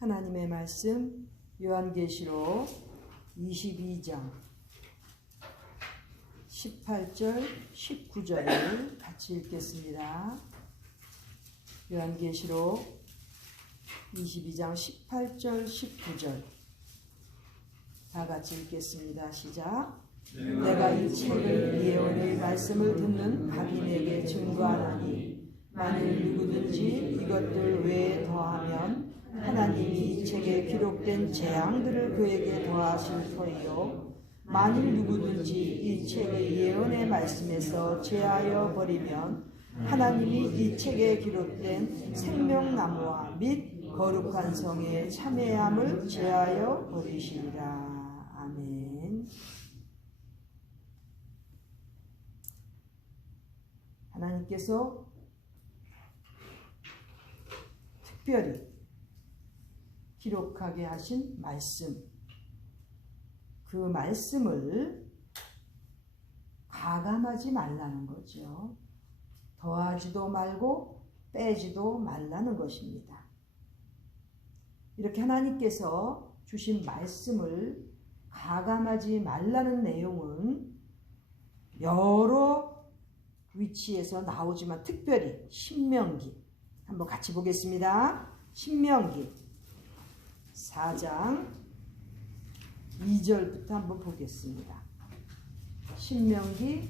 하나님의 말씀 요한계시록 22장 18절 19절을 같이 읽겠습니다. 요한계시록 22장 18절 19절 다 같이 읽겠습니다. 시작. 내가 이 책을 예언의 말씀을 듣는 각인에게 증거하나니 만일 누구든지 이것들 외에 더하면 하나님이 이 책에 기록된 재앙들을 그에게 더하실 터이요 만일 누구든지 이 책의 예언의 말씀에서 제하여 버리면 하나님이 이 책에 기록된 생명나무와 및 거룩한 성의 참회함을 제하여 버리시리라. 아멘. 하나님께서 특별히 기록하게 하신 말씀, 그 말씀을 가감하지 말라는 거죠. 더하지도 말고 빼지도 말라는 것입니다. 이렇게 하나님께서 주신 말씀을 가감하지 말라는 내용은 여러 위치에서 나오지만 특별히 신명기 한번 같이 보겠습니다. 신명기 4장 2절부터 한번 보겠습니다. 신명기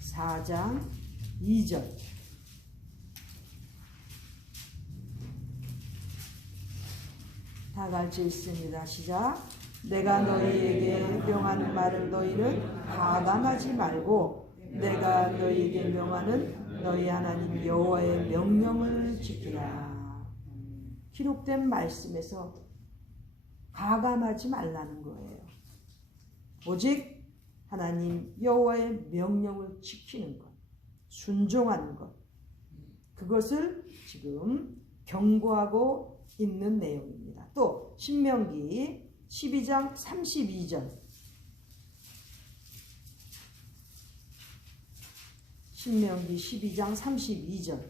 4장 2절 다 같이 읽습니다. 시작. 내가 너희에게 명하는 말을 너희는 가감하지 말고 내가 너희에게 명하는 너희 하나님 여호와의 명령을 지키라. 기록된 말씀에서 가감하지 말라는 거예요. 오직 하나님 여호와의 명령을 지키는 것, 순종하는 것, 그것을 지금 경고하고 있는 내용입니다. 또 신명기 12장 32절 신명기 12장 32절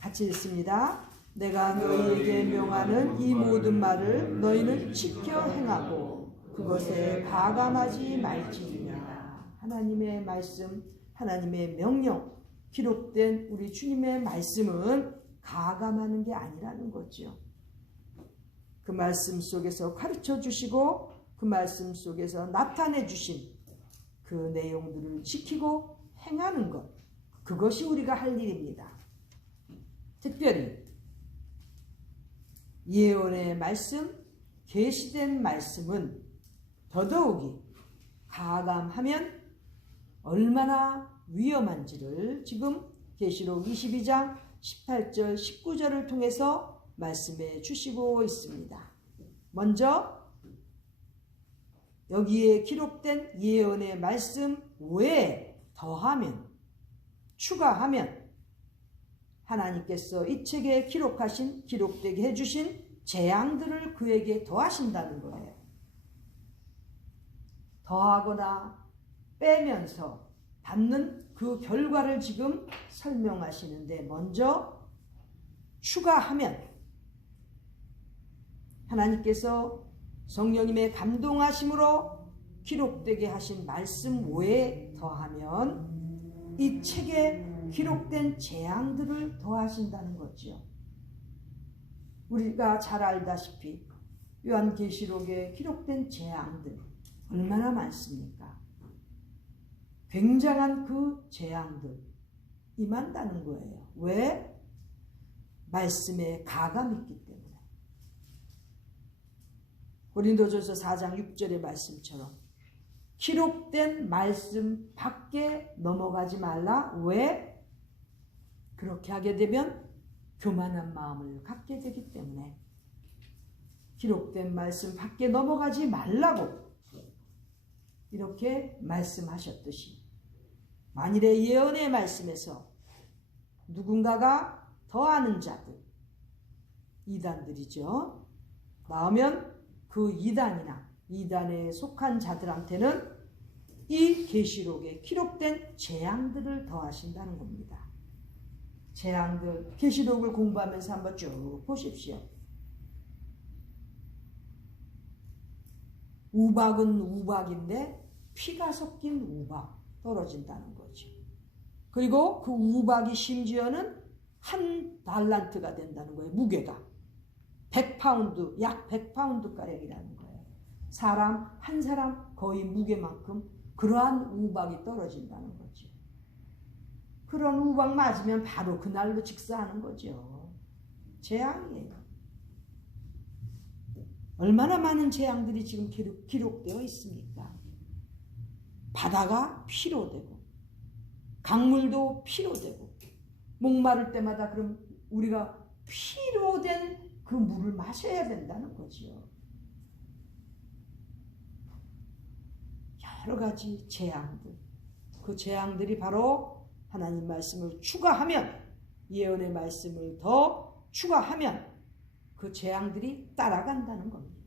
같이 읽습니다. 내가 너희에게 명하는 이 모든 말을 너희는 지켜 행하고 그것에 가감하지 말지니라. 하나님의 말씀, 하나님의 명령, 기록된 우리 주님의 말씀은 가감하는 게 아니라는 거죠. 그 말씀 속에서 가르쳐 주시고 그 말씀 속에서 나타내 주신 그 내용들을 지키고 행하는 것, 그것이 우리가 할 일입니다. 특별히 예언의 말씀, 계시된 말씀은 더더욱이 가감하면 얼마나 위험한지를 지금 계시록 22장 18절 19절을 통해서 말씀해 주시고 있습니다. 먼저 여기에 기록된 예언의 말씀 외에 더하면, 추가하면 하나님께서 이 책에 기록되게 해주신 재앙들을 그에게 더하신다는 거예요. 더하거나 빼면서 받는 그 결과를 지금 설명하시는데, 먼저 추가하면 하나님께서 성령님의 감동하심으로 기록되게 하신 말씀 외에 더하면 이 책에 기록된 재앙들을 더하신다는 거죠. 우리가 잘 알다시피 요한계시록에 기록된 재앙들 얼마나 많습니까? 굉장한 그 재앙들 임한다는 거예요. 왜? 말씀에 가감이 있기 때문에. 고린도전서 4장 6절의 말씀처럼 기록된 말씀 밖에 넘어가지 말라. 왜? 그렇게 하게 되면 교만한 마음을 갖게 되기 때문에 기록된 말씀 밖에 넘어가지 말라고 이렇게 말씀하셨듯이, 만일의 예언의 말씀에서 누군가가 더하는 자들, 이단들이죠, 나오면 그 이단이나 이단에 속한 자들한테는 이 계시록에 기록된 재앙들을 더하신다는 겁니다. 재앙들, 계시록을 공부하면서 한번 쭉 보십시오. 우박은 우박인데 피가 섞인 우박 떨어진다는 거죠. 그리고 그 우박이 심지어는 1달란트가 된다는 거예요. 무게가 100파운드, 약 100파운드 가량이라는 거예요. 한 사람 거의 무게만큼 그러한 우박이 떨어진다는 거죠. 그런 우박 맞으면 바로 그날로 직사하는 거죠. 재앙이에요. 얼마나 많은 재앙들이 지금 기록되어 있습니까? 바다가 피로 되고 강물도 피로 되고 목마를 때마다 그럼 우리가 피로 된 그 물을 마셔야 된다는 거죠. 여러 가지 재앙들, 그 재앙들이 바로 하나님 말씀을 추가하면, 예언의 말씀을 더 추가하면 그 재앙들이 따라간다는 겁니다.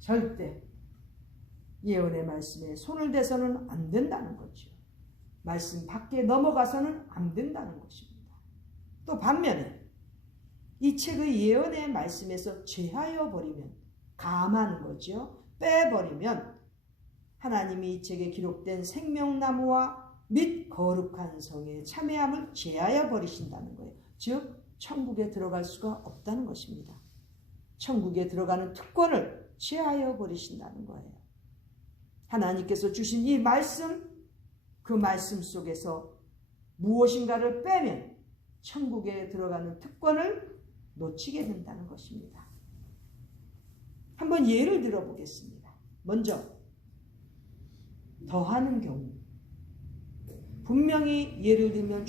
절대 예언의 말씀에 손을 대서는 안 된다는 거죠. 말씀 밖에 넘어가서는 안 된다는 것입니다. 또 반면에 이 책의 예언의 말씀에서 제하여 버리면, 감하는 거죠. 빼버리면 하나님이 이 책에 기록된 생명나무와 및 거룩한 성의 참회함을 제하여 버리신다는 거예요. 즉 천국에 들어갈 수가 없다는 것입니다. 천국에 들어가는 특권을 제하여 버리신다는 거예요. 하나님께서 주신 이 말씀, 그 말씀 속에서 무엇인가를 빼면 천국에 들어가는 특권을 놓치게 된다는 것입니다. 한번 예를 들어보겠습니다. 먼저 더하는 경우, 분명히 예를 들면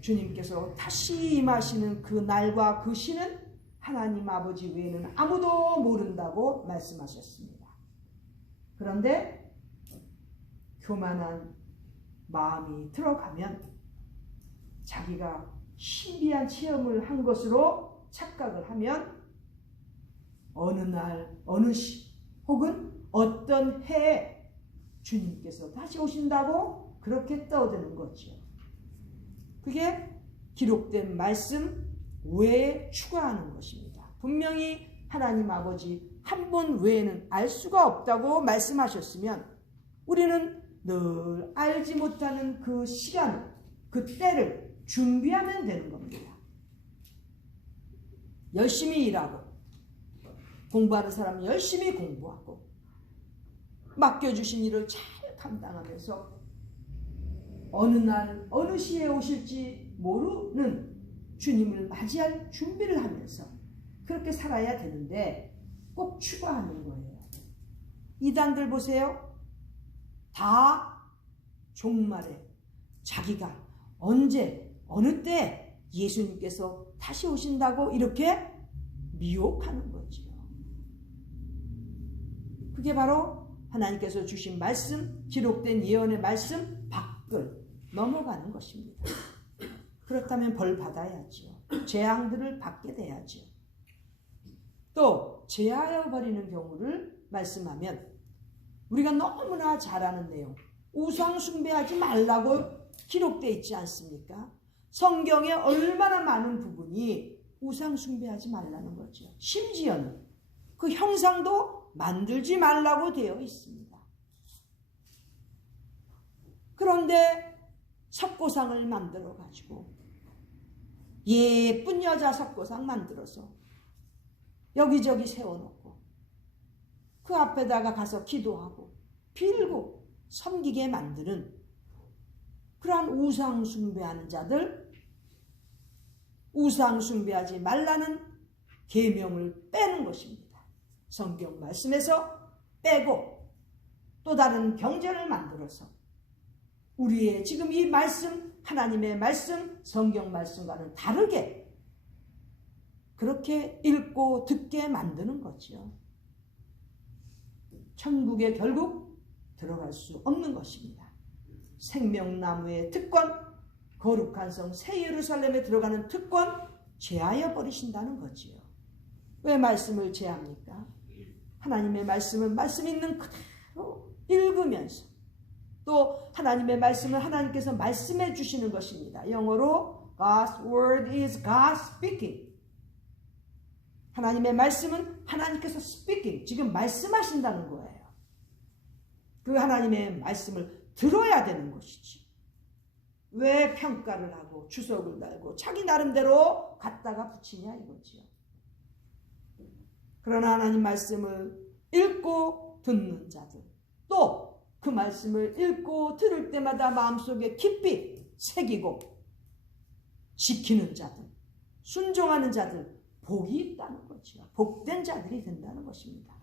주님께서 다시 임하시는 그 날과 그 시는 하나님 아버지 외에는 아무도 모른다고 말씀하셨습니다. 그런데 교만한 마음이 들어가면 자기가 신비한 체험을 한 것으로 착각을 하면 어느 날, 어느 시, 혹은 어떤 해에 주님께서 다시 오신다고 그렇게 떠드는 거죠. 그게 기록된 말씀 외에 추가하는 것입니다. 분명히 하나님 아버지 한 분 외에는 알 수가 없다고 말씀하셨으면 우리는 늘 알지 못하는 그 시간, 그 때를 준비하면 되는 겁니다. 열심히 일하고 공부하는 사람은 열심히 공부하고 맡겨주신 일을 잘 감당하면서 어느 날 어느 시에 오실지 모르는 주님을 맞이할 준비를 하면서 그렇게 살아야 되는데 꼭 추가하는 거예요. 이단들 보세요. 다 종말에 자기가 언제 어느 때 예수님께서 다시 오신다고 이렇게 미혹하는 거지요. 그게 바로 하나님께서 주신 말씀, 기록된 예언의 말씀 밖을 넘어가는 것입니다. 그렇다면 벌 받아야죠. 재앙들을 받게 돼야죠. 또 제하여 버리는 경우를 말씀하면 우리가 너무나 잘 아는 내용, 우상 숭배하지 말라고 기록되어 있지 않습니까? 성경에 얼마나 많은 부분이 우상 숭배하지 말라는 거죠. 심지어는 그 형상도 만들지 말라고 되어 있습니다. 그런데 석고상을 만들어 가지고 예쁜 여자 석고상 만들어서 여기저기 세워놓고 그 앞에다가 가서 기도하고 빌고 섬기게 만드는 그러한 우상 숭배하는 자들, 우상 숭배하지 말라는 계명을 빼는 것입니다. 성경 말씀에서 빼고 또 다른 경전을 만들어서 우리의 지금 이 말씀, 하나님의 말씀, 성경 말씀과는 다르게 그렇게 읽고 듣게 만드는 거죠. 천국에 결국 들어갈 수 없는 것입니다. 생명나무의 특권, 거룩한 성 새 예루살렘에 들어가는 특권 제하여 버리신다는 거지요. 왜 말씀을 제합니까? 하나님의 말씀은 말씀 있는 그대로 읽으면서 또 하나님의 말씀을 하나님께서 말씀해 주시는 것입니다. 영어로 God's word is God speaking. 하나님의 말씀은 하나님께서 speaking, 지금 말씀하신다는 거예요. 그 하나님의 말씀을 들어야 되는 것이지. 왜 평가를 하고 주석을 달고 자기 나름대로 갖다가 붙이냐 이거지요. 그러나 하나님 말씀을 읽고 듣는 자들, 또 그 말씀을 읽고 들을 때마다 마음속에 깊이 새기고 지키는 자들, 순종하는 자들, 복이 있다는 거죠. 복된 자들이 된다는 것입니다.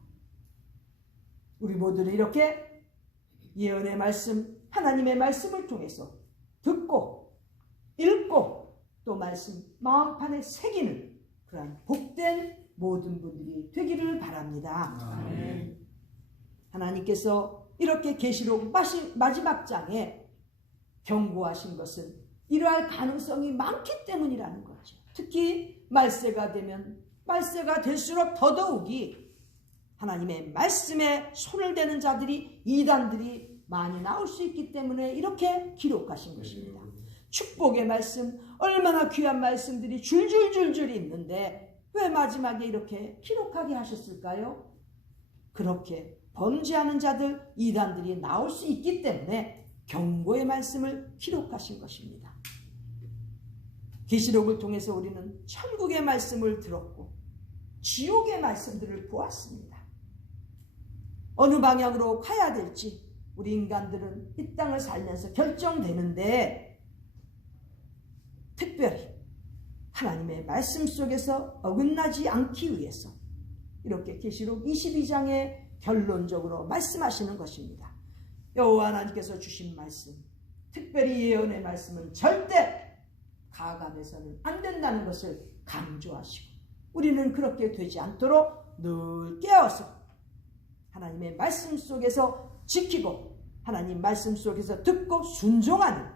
우리 모두는 이렇게 예언의 말씀, 하나님의 말씀을 통해서 듣고 읽고 또 말씀 마음판에 새기는 그러한 복된 모든 분들이 되기를 바랍니다. 아멘. 하나님께서 이렇게 계시록 마지막 장에 경고하신 것은 이러할 가능성이 많기 때문이라는 거죠. 특히 말세가 되면 말세가 될수록 더더욱이 하나님의 말씀에 손을 대는 자들이, 이단들이 많이 나올 수 있기 때문에 이렇게 기록하신 것입니다. 축복의 말씀, 얼마나 귀한 말씀들이 줄줄줄줄 있는데 왜 마지막에 이렇게 기록하게 하셨을까요? 그렇게 범죄하는 자들, 이단들이 나올 수 있기 때문에 경고의 말씀을 기록하신 것입니다. 계시록을 통해서 우리는 천국의 말씀을 들었고 지옥의 말씀들을 보았습니다. 어느 방향으로 가야 될지 우리 인간들은 이 땅을 살면서 결정되는데, 특별히 하나님의 말씀 속에서 어긋나지 않기 위해서 이렇게 계시록 22장에 결론적으로 말씀하시는 것입니다. 여호와 하나님께서 주신 말씀, 특별히 예언의 말씀은 절대 가감해서는 안 된다는 것을 강조하시고, 우리는 그렇게 되지 않도록 늘 깨어서 하나님의 말씀 속에서 지키고 하나님 말씀 속에서 듣고 순종하는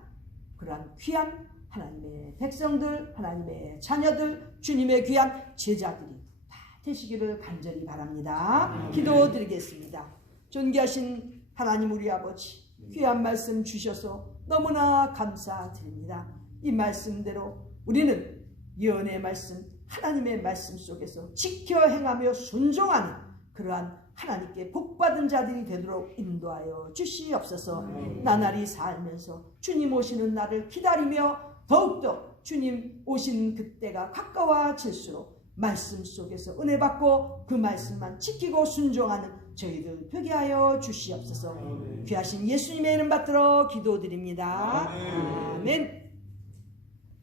그러한 귀한 하나님의 백성들, 하나님의 자녀들, 주님의 귀한 제자들이 다 되시기를 간절히 바랍니다. 기도드리겠습니다. 존귀하신 하나님 우리 아버지, 귀한 말씀 주셔서 너무나 감사드립니다. 이 말씀대로 우리는 예언의 말씀, 하나님의 말씀 속에서 지켜 행하며 순종하는 그러한 하나님께 복받은 자들이 되도록 인도하여 주시옵소서. 나날이 살면서 주님 오시는 날을 기다리며 더욱더 주님 오신 그때가 가까워질수록 말씀 속에서 은혜 받고 그 말씀만 지키고 순종하는 저희들 되게 하여 주시옵소서. 귀하신 예수님의 이름 받들어 기도드립니다. 아멘.